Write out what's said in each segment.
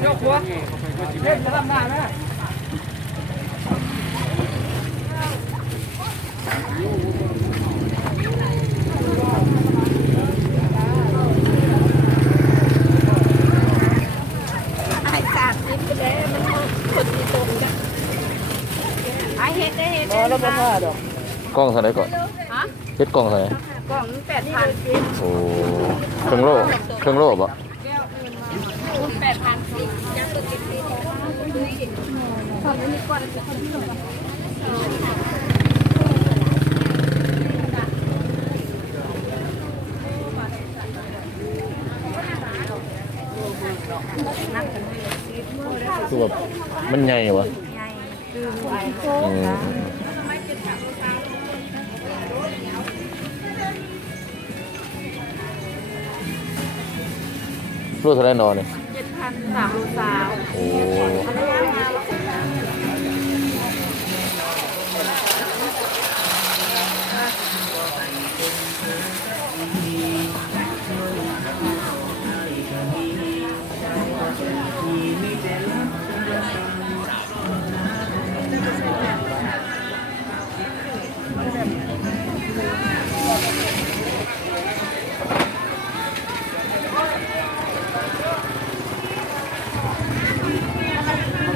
เจ้าหัวเล่นจะทำได้ไหมไอ้สามสิบไปแล้วมันคนที่ตรงกันไอ้เฮ็ดได้เฮ็ดได้แล้วมันว่าดอก กล้องเท่าไหร่ก่อนเฮ็ดกล้องเท่าไหร่ กล่อง8,000 โอ้เครื่องโล่บ่ 8,000ยังตัวติดๆของนี้ก่อนจะคนที่ลง คือแบบมันใหญ่วะรู้เท่าไรนอนเนี่ย 7,300 โอ้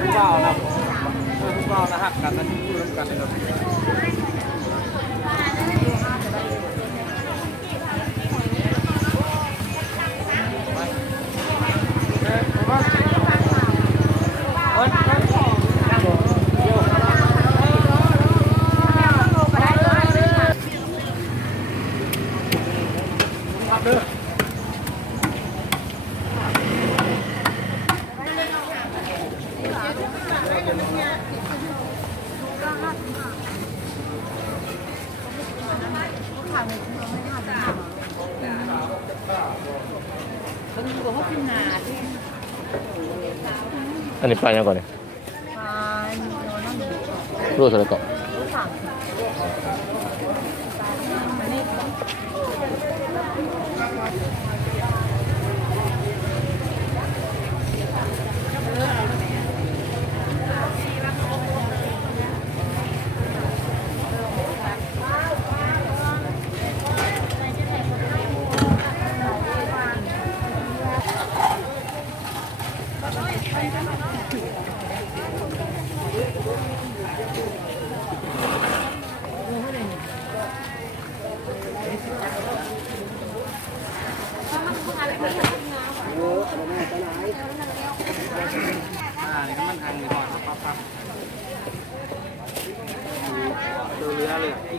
ผู้บ่าวนะผู้บ่าวนะหักกันนะที่พูดกันนะครับอันนี้ปลายังก่อนเนี่ยรู้เท่าไรก่อนนี่ก็มันทางนี้ก่อนครับตัวเรือเลยที่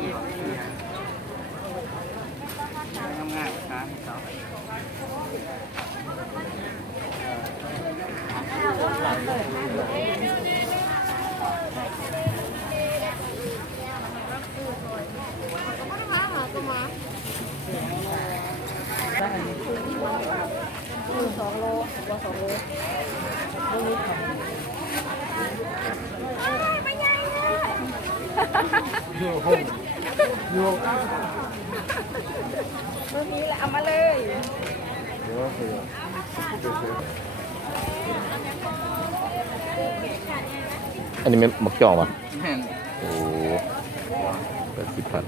ทำงานครับ2 โลบ่2 โลไม่ใหญ่เลยอยู่ห้องอยู่มื้อนี้แหละเอามาเลยอันนี้มันหมักจ่องป่ะ แม่น โอ้80,000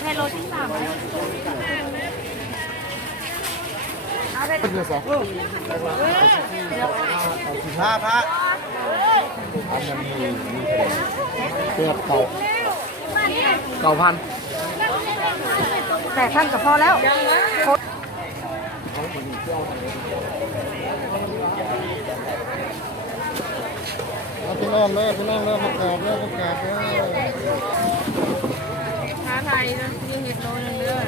ให้โลที่3เอาไป 15 พระ เกือบ9,000 8,000ก็พอแล้ว พี่น้องเด้อพี่น้องเด้อประกอบเด้อประกอบเด้อ ค้าไทยนะยังเห็ดโลนึงเด้อ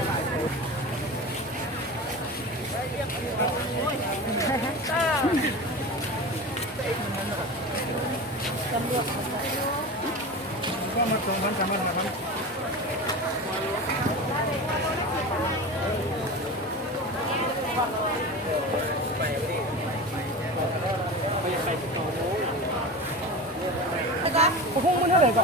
พุ่งมันเท่าไหร่ก็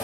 เ